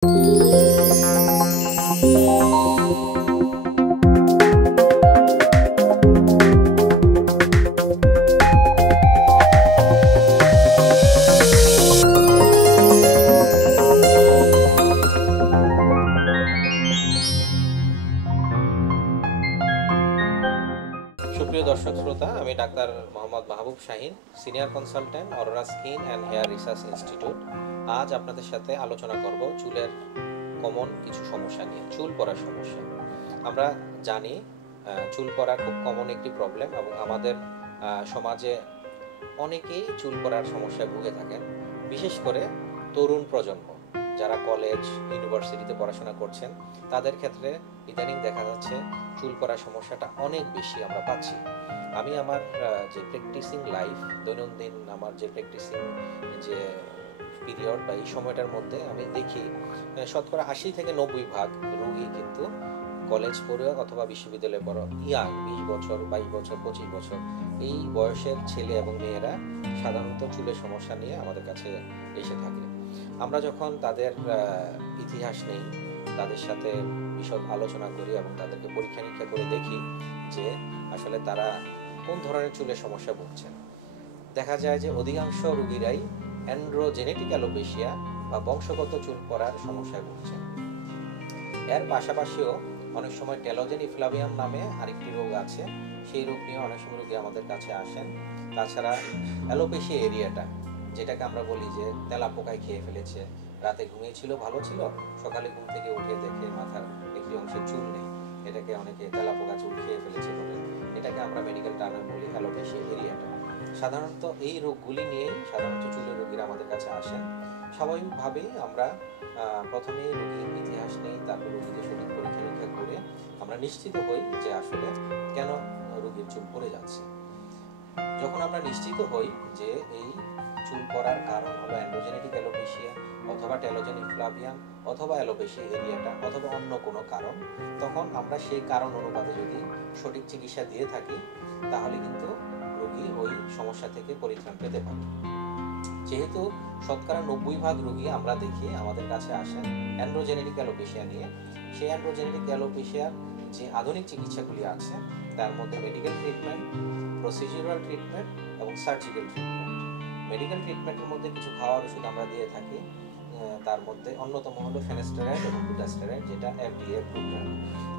সুপ্রিয় দর্শক শ্রোতা, আমি doctor Mohammad Mahbub Shahin, senior consultant Aurora skin and hair research institute. আজ আপনাদের সাথে আলোচনা করব চুলের কমন কিছু সমস্যা নিয়ে। চুল পড়ার সমস্যা। আমরা জানি চুল পড়া খুব কমন একটি প্রবলেম এবং আমাদের সমাজে অনেকেই চুল পড়ার সমস্যায় ভুগে থাকেন। বিশেষ করে তরুণ প্রজন্ম যারা কলেজ ইউনিভার্সিটিতে পড়াশোনা করছেন, তাদের ক্ষেত্রে ইদানিং দেখা যাচ্ছে চুল পড়ার সমস্যাটা অনেক বেশি আমরা পাচ্ছি। আমি আমার যে প্র্যাকটিসিং লাইফ, দৈনন্দিন আমার যে প্র্যাকটিসিং যে পিরিয়ড বা এই সময়টার মধ্যে আমি দেখি শতকরা 80 থেকে 90% রোগী কিন্তু কলেজ পড়ে অথবা বিশ্ববিদ্যালয়ে পড়ো ইয়াং 20 বছর, 22 বছর, 25 বছর এই বয়সের ছেলে এবং মেয়েরা সাধারণত চুলের সমস্যা নিয়ে আমাদের কাছে এসে থাকে। আমরা যখন তাদের ইতিহাস নেই, তাদের সাথে বিশদ আলোচনা করি এবং তাদেরকে পরীক্ষা নিরীক্ষা করে দেখি যে আসলে তারা কোন ধরনের চুলের সমস্যা ভুগছেন, দেখা যায় যে অধিকাংশ রোগীরাই অ্যান্ড্রোজেনেটিক অ্যালোপেশিয়া বা বংশগত চুল পড়ার সমস্যায় ভুগছেন। এর পাশাপাশিও অনেক সময় টেলোজেন ইফ্লাভিয়াম নামে আরেকটি রোগ আছে, সেই রোগ নিয়ে অনেক সময় রোগী আমাদের কাছে আসেন। তাছাড়া অ্যালোপেশিয়া এরিয়াটা, যেটাকে আমরা বলি যে তেলাপোকায় খেয়ে ফেলেছে, রাতে ঘুমিয়েছিল ভালো ছিল, সকালে ঘুম থেকে উঠে দেখে মাথার একটি অংশে চুল নেই, এটাকে অনেকে তেলাপোকা চুল খেয়ে ফেলেছে বলে, এটাকে আমরা মেডিকেল টার্মে বলি অ্যালোপেশিয়া এরিয়াটা। সাধারণত এই রোগগুলি নিয়েই সাধারণত চুলের রোগীরা আমাদের কাছে আসেন। স্বাভাবিকভাবেই আমরা প্রথমে রোগীর ইতিহাস নেই, তারপর রোগীদের সঠিক পরীক্ষা নিরীক্ষা করে আমরা নিশ্চিত হই যে আসলে কেন রোগীর চুল পড়ে যাচ্ছে। যখন আমরা নিশ্চিত হই যে এই চুল পড়ার কারণ হলো অ্যান্ড্রোজেনেটিক অ্যালোপেশিয়া অথবা টেলোজেন ইফ্লাভিয়াম অথবা অ্যালোপেশিয়া এরিয়াটা অথবা অন্য কোনো কারণ, তখন আমরা সেই কারণ অনুপাতে যদি সঠিক চিকিৎসা দিয়ে থাকি তাহলে কিন্তু রোগী ওই সমস্যা থেকে পরিত্রাণ পেতে পারে। যেহেতু শতকরা 90% রোগী আমরা দেখি আমাদের কাছে আসেন অ্যান্ড্রোজেনেটিক অ্যালোপেশিয়া নিয়ে, সেই অ্যান্ড্রোজেনেটিক অ্যালোপেশিয়ার যে আধুনিক চিকিৎসাগুলি আছে তার মধ্যে মেডিকেল ট্রিটমেন্ট, প্রসিডিউরাল ট্রিটমেন্ট এবং সার্জিক্যাল ট্রিটমেন্ট। মেডিকেল ট্রিটমেন্টের মধ্যে কিছু খাওয়ার ওষুধ আমরা দিয়ে থাকি, তার মধ্যে অন্যতম হলো ফেনাস্টেরয়েড এবং গ্লুটাস্টেরয়েড, যেটা FDA অ্যাপ্রুভড।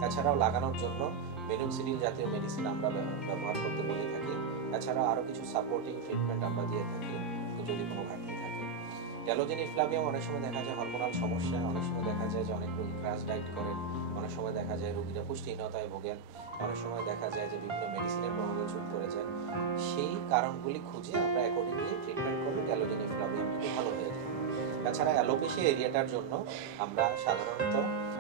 তাছাড়াও লাগানোর জন্য মিনোক্সিডিল জাতীয় মেডিসিন আমরা ব্যবহার করতে বলে থাকি। এছাড়াও আরও কিছু সাপোর্টিং ট্রিটমেন্ট আমরা দিয়ে থাকি যদি কোনো ঘাটতি থাকে। টেলোজেন ইফ্লাভিয়াম অনেক সময় দেখা যায় হরমোনাল সমস্যা, অনেক সময় দেখা যায় যে অনেক রোগী ক্রাশ ডায়েট করেন, অনেক সময় দেখা যায় রোগীরা পুষ্টিহীনতায় ভোগেন, অনেক সময় দেখা যায় যে বিভিন্ন মেডিসিনের প্রভাবে চুল পড়ে যায়। সেই কারণগুলি খুঁজে আমরা অ্যাকর্ডিংলি ট্রিটমেন্ট করলে টেলোজেন ইফ্লাভিয়াম কিন্তু ভালো হয়ে যায়। তাছাড়া অ্যালোপেশিয়া এরিয়াটার জন্য আমরা সাধারণত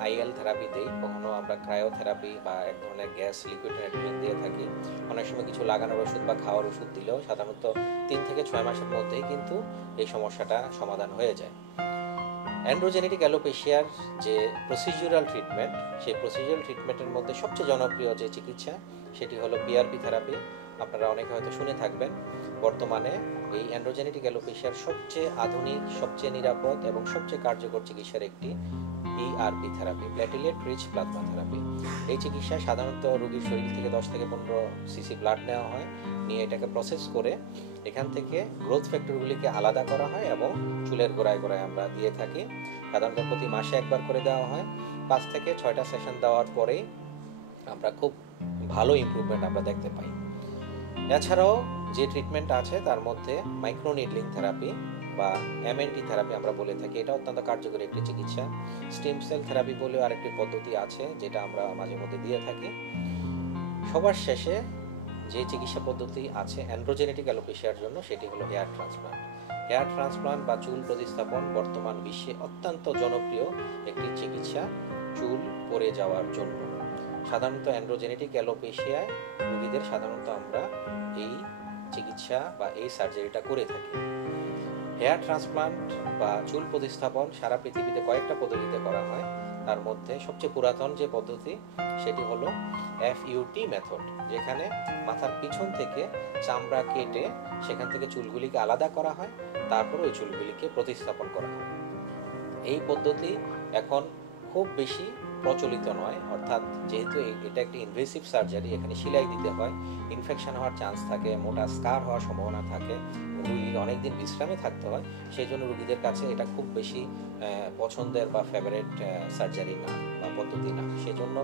আইএল থেরাপি দিই, কখনো আমরা ক্রায়োথেরাপি বা এক ধরনের গ্যাস লিকুইড নাইট্রোজেন দিয়ে থাকি। অনেক সময় কিছু লাগানোর ওষুধ বা খাওয়ার ওষুধ দিলেও সাধারণত 3 থেকে 6 মাসের মধ্যেই কিন্তু এই সমস্যাটা সমাধান হয়ে যায়। অ্যান্ড্রোজেনেটিক অ্যালোপেশিয়ার যে প্রসিডিউরাল ট্রিটমেন্ট, সেই প্রসিডিউরাল ট্রিটমেন্টের মধ্যে সবচেয়ে জনপ্রিয় যে চিকিৎসা সেটি হলো PRP থেরাপি। আপনারা অনেকে হয়তো শুনে থাকবেন। বর্তমানে এই অ্যান্ড্রোজেনেটিক অ্যালোপেশিয়ার সবচেয়ে আধুনিক, সবচেয়ে নিরাপদ এবং সবচেয়ে কার্যকর চিকিৎসার একটি PRP therapy, platelet rich plasma therapy. এই চিকিৎসায় সাধারণত রোগীর শরীর থেকে 10 থেকে 15 সিসি ব্লাড নেওয়া হয়, নিয়ে এটাকে প্রসেস করে এখান থেকে গ্রোথ ফ্যাক্টরগুলিকে আলাদা করা হয় এবং চুলের গোড়ায় গোড়ায় আমরা দিয়ে থাকি। সাধারণত প্রতি মাসে একবার করে দেওয়া হয়। 5 থেকে 6টা সেশন দেওয়ার পরেই আমরা খুব ভালো ইমপ্রুভমেন্ট আমরা দেখতে পাই। এছাড়াও যে ট্রিটমেন্ট আছে তার মধ্যে মাইক্রো নিডলিং থেরাপি বা MNT থেরাপি আমরা বলে থাকি, এটা অত্যন্ত কার্যকরী একটি চিকিৎসা। স্টেম সেল থেরাপি বলেও আরেকটি পদ্ধতি আছে যেটা আমরা মাঝে মধ্যে দিয়ে থাকি। সবার শেষে যে চিকিৎসা পদ্ধতি আছে অ্যান্ড্রোজেনেটিক অ্যালোপেশিয়ার জন্য সেটি হলো হেয়ার ট্রান্সপ্লান্ট। হেয়ার ট্রান্সপ্লান্ট বা চুল প্রতিস্থাপন বর্তমান বিশ্বে অত্যন্ত জনপ্রিয় একটি চিকিৎসা চুল পড়ে যাওয়ার জন্য। সাধারণত অ্যান্ড্রোজেনেটিক অ্যালোপেশিয়ায় রোগীদের সাধারণত আমরা এই চিকিৎসা বা এই সার্জারিটা করে থাকি। হেয়ার ট্রান্সপ্লান্ট বা চুল প্রতিস্থাপন সারা পৃথিবীতে কয়েকটা পদ্ধতিতে করা হয়। তার মধ্যে সবচেয়ে পুরাতন যে পদ্ধতি সেটি হলো FUT মেথড, যেখানে মাথার পিছন থেকে চামড়া কেটে সেখান থেকে চুলগুলিকে আলাদা করা হয়, তারপর ওই চুলগুলিকে প্রতিস্থাপন করা হয়। এই পদ্ধতি এখন খুব বেশি প্রচলিত নয়, অর্থাৎ যেহেতু এটা একটা ইনভেসিভ সার্জারি, এখানে সেলাই দিতে হয়, ইনফেকশন হওয়ার চান্স থাকে, মোটা স্কার হওয়ার সম্ভাবনা থাকে, রুগীকে অনেকদিন বিশ্রামে থাকতে হয়, সেই জন্য রুগীদের কাছে এটা খুব বেশি পছন্দের বা ফেভারিট সার্জারি না বা পদ্ধতি না। সেজন্য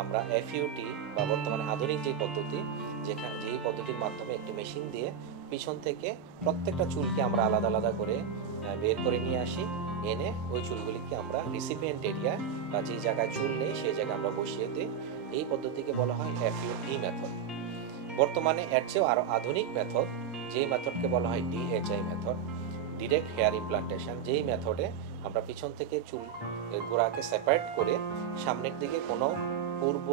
আমরা এফইউটি বা বর্তমানে আধুনিক যে পদ্ধতি, যেই পদ্ধতির মাধ্যমে একটি মেশিন দিয়ে পিছন থেকে প্রত্যেকটা চুলকে আমরা আলাদা আলাদা করে বের করে নিয়ে আসি, এনে ওই চুলগুলিকে আমরা রিসিপিয়েন্ট এরিয়া বা যে জায়গায় চুল নেই সেই জায়গায় আমরা বসিয়ে দিই। এই পদ্ধতিকে বলা হয় এফইউটি মেথড। বর্তমানে এর চেয়েও আরও আধুনিক মেথড, যেই মেথডকে বলা হয় DHI method, direct hair implantation, যেই মেথডে আমরা পিছন থেকে চুল গোড়াকে সেপারেট করে সামনের দিকে কোনো পূর্ব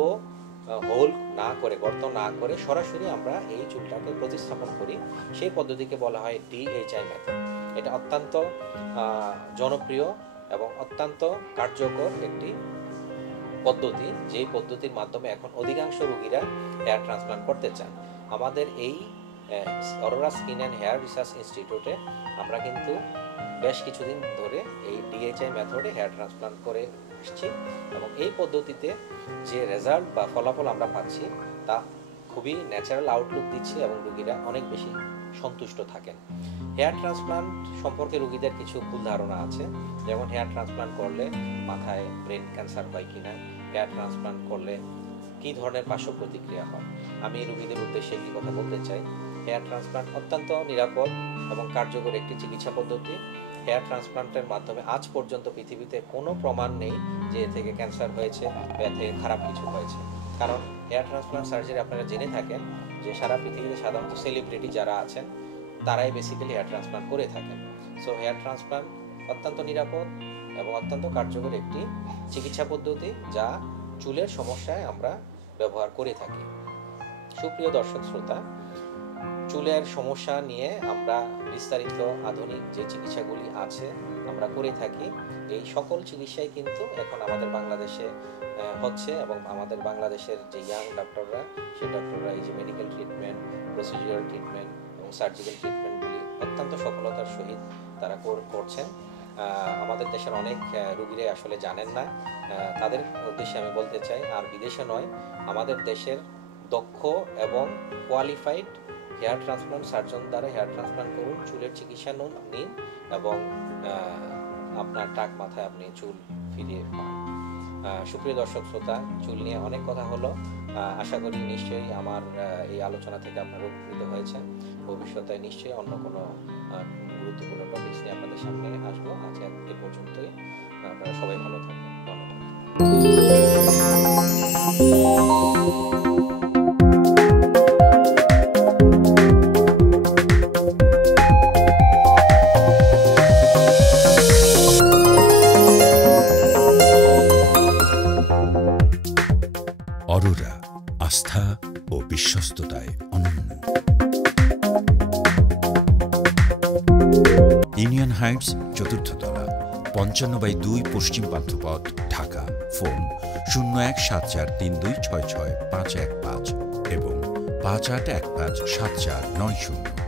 হোল না করে, গর্ত না করে সরাসরি আমরা এই চুলটাকে প্রতিস্থাপন করি, সেই পদ্ধতিকে বলা হয় ডিএইচআই মেথড। এটা অত্যন্ত জনপ্রিয় এবং অত্যন্ত কার্যকর একটি পদ্ধতি, যেই পদ্ধতির মাধ্যমে এখন অধিকাংশ রোগীরা হেয়ার ট্রান্সপ্লান্ট করতে চান। আমাদের এই Aurora skin and hair research ইনস্টিটিউটে আমরা কিন্তু বেশ কিছুদিন ধরে এই ডিএইচআই মেথডে হেয়ার ট্রান্সপ্লান্ট করে আসছি এবং এই পদ্ধতিতে যে রেজাল্ট বা ফলাফল আমরা পাচ্ছি তা খুবই ন্যাচারাল আউটলুক দিচ্ছে এবং রোগীরা অনেক বেশি সন্তুষ্ট থাকেন। হেয়ার ট্রান্সপ্লান্ট সম্পর্কে রোগীদের কিছু ভুল ধারণা আছে, যেমন হেয়ার ট্রান্সপ্লান্ট করলে মাথায় ব্রেন ক্যান্সার হয় কিনা, হেয়ার ট্রান্সপ্লান্ট করলে কী ধরনের পার্শ্ব প্রতিক্রিয়া হয়। আমি রোগীদের উদ্দেশ্যে একটি কথা বলতে চাই, হেয়ার ট্রান্সপ্লান্ট অত্যন্ত নিরাপদ এবং কার্যকর একটি চিকিৎসা পদ্ধতি। হেয়ার ট্রান্সপ্লান্টের মাধ্যমে আজ পর্যন্ত পৃথিবীতে কোনো প্রমাণ নেই যে এ থেকে ক্যান্সার হয়েছে বা এ থেকে খারাপ কিছু হয়েছে। কারণ হেয়ার ট্রান্সপ্লান্ট সার্জারি আপনারা জেনে থাকেন যে সারা পৃথিবীতে সাধারণত সেলিব্রিটি যারা আছেন তারাই বেসিক্যালি হেয়ার ট্রান্সপ্লান্ট করে থাকেন। সো হেয়ার ট্রান্সপ্লান্ট অত্যন্ত নিরাপদ এবং অত্যন্ত কার্যকর একটি চিকিৎসা পদ্ধতি, যা চুলের সমস্যায় আমরা ব্যবহার করে থাকি। সুপ্রিয় দর্শক শ্রোতা, চুলের সমস্যা নিয়ে আমরা বিস্তারিত আধুনিক যে চিকিৎসাগুলি আছে আমরা করে থাকি। এই সকল চিকিৎসাই কিন্তু এখন আমাদের বাংলাদেশে হচ্ছে এবং আমাদের বাংলাদেশের যে ইয়াং ডক্টররা, সেই ডক্টররা এই যে মেডিকেল ট্রিটমেন্ট, প্রসিডিউরাল ট্রিটমেন্ট এবং সার্জিক্যাল ট্রিটমেন্টগুলি অত্যন্ত সফলতার সহিত তারা করছেন। আমাদের দেশের অনেক রোগীরাই আসলে জানেন না, তাদের উদ্দেশ্যে আমি বলতে চাই, আর বিদেশে নয়, আমাদের দেশের দক্ষ এবং কোয়ালিফাইড হেয়ার ট্রান্সপ্লান্ট সার্জন দ্বারা হেয়ার ট্রান্সপ্লান্ট করুন, চুলের চিকিৎসা নিন এবং আপনার টাক মাথায় আপনি চুল ফিরিয়ে পান। সুপ্রিয় দর্শক শ্রোতা, চুল নিয়ে অনেক কথা হলো, আশা করি নিশ্চয়ই আমার এই আলোচনা থেকে আপনারা উপকৃত হয়েছেন। ভবিষ্যতে নিশ্চয়ই অন্য কোনো গুরুত্বপূর্ণ টপিকস নিয়ে আপনাদের সামনে আসবো। আজ এ পর্যন্তই, আপনারা সবাই ভালো থাকবেন। অরোরা, আস্থা ও বিশ্বস্ততায় অনন্য। ইউনিয়ন হাইটস, 4th তলা, 55/2 পশ্চিম পান্থপথ, ঢাকা। ফোন 017432665515 এবং 58157490।